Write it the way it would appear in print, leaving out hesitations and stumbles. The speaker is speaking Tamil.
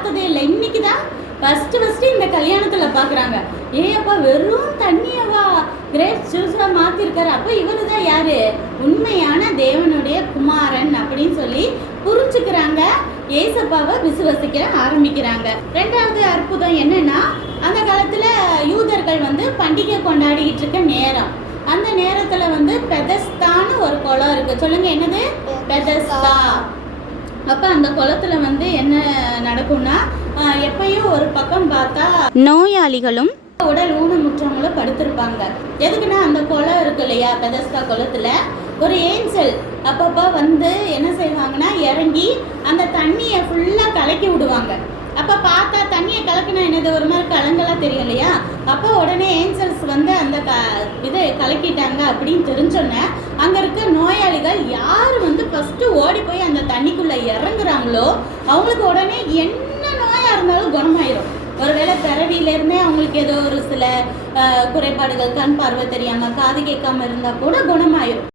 பார்த்ததே இல்லை. இன்னைக்கு தான் ஃபஸ்ட்டு இந்த கல்யாணத்தில் பார்க்குறாங்க. ஏப்பா வெறும் தண்ணியவா கிரேப்ஸ் ஜூஸாக மாற்றிருக்காரு. அப்போ இவர் தான் யார், உண்மையான தேவனுடைய குமாரன் அப்படின்னு சொல்லி புரிஞ்சுக்கிறாங்க. ஏசப்பாவை விசுவசிக்க ஆரம்பிக்கிறாங்க. ரெண்டாவது அற்புதம் என்னன்னா, அந்த காலத்தில் யூதர்கள் பண்டிகை கொண்டாடிக்கிட்டு இருக்க நேரம். அந்த நேரத்தில் பெதஸ்தான்னு ஒரு குளம் இருக்குது. சொல்லுங்கள், என்னது? பெதஸ்தா. அப்போ அந்த குளத்துல என்ன நடக்கும்னா, எப்பயும் ஒரு பக்கம் பார்த்தா நோயாளிகளும் உடல் ஊனமுற்றவங்களும் படுத்திருப்பாங்க. எதுக்குன்னா, அந்த குளம் இருக்கு இல்லையா, பெதஸ்தா குளத்துல ஒரு ஏஞ்சல் அப்பப்போ என்ன செய்வாங்கன்னா, இறங்கி அந்த தண்ணியை ஃபுல்லாக கலக்கி விடுவாங்க. அப்போ பார்த்தா தண்ணியை கலக்கினா என்னது, ஒரு மாதிரி கலங்களாக தெரியும் இல்லையா. அப்போ உடனே ஏஞ்சல்ஸ் அந்த இதை கலக்கிட்டாங்க அப்படின்னு தெரிஞ்சோன்னே, அங்கே இருக்க நோயாளிகள் யார் ஃபஸ்ட்டு ஓடி போய் அந்த தண்ணிக்குள்ளே இறங்குறாங்களோ அவங்களுக்கு உடனே என்ன நோயாக இருந்தாலும் குணமாயிரும். ஒருவேளை பிறவியிலேருந்தே அவங்களுக்கு ஏதோ ஒரு சில குறைபாடுகள், கண் பார்வை தெரியாமல், காது கேட்காம இருந்தால் கூட குணமாயிரும்.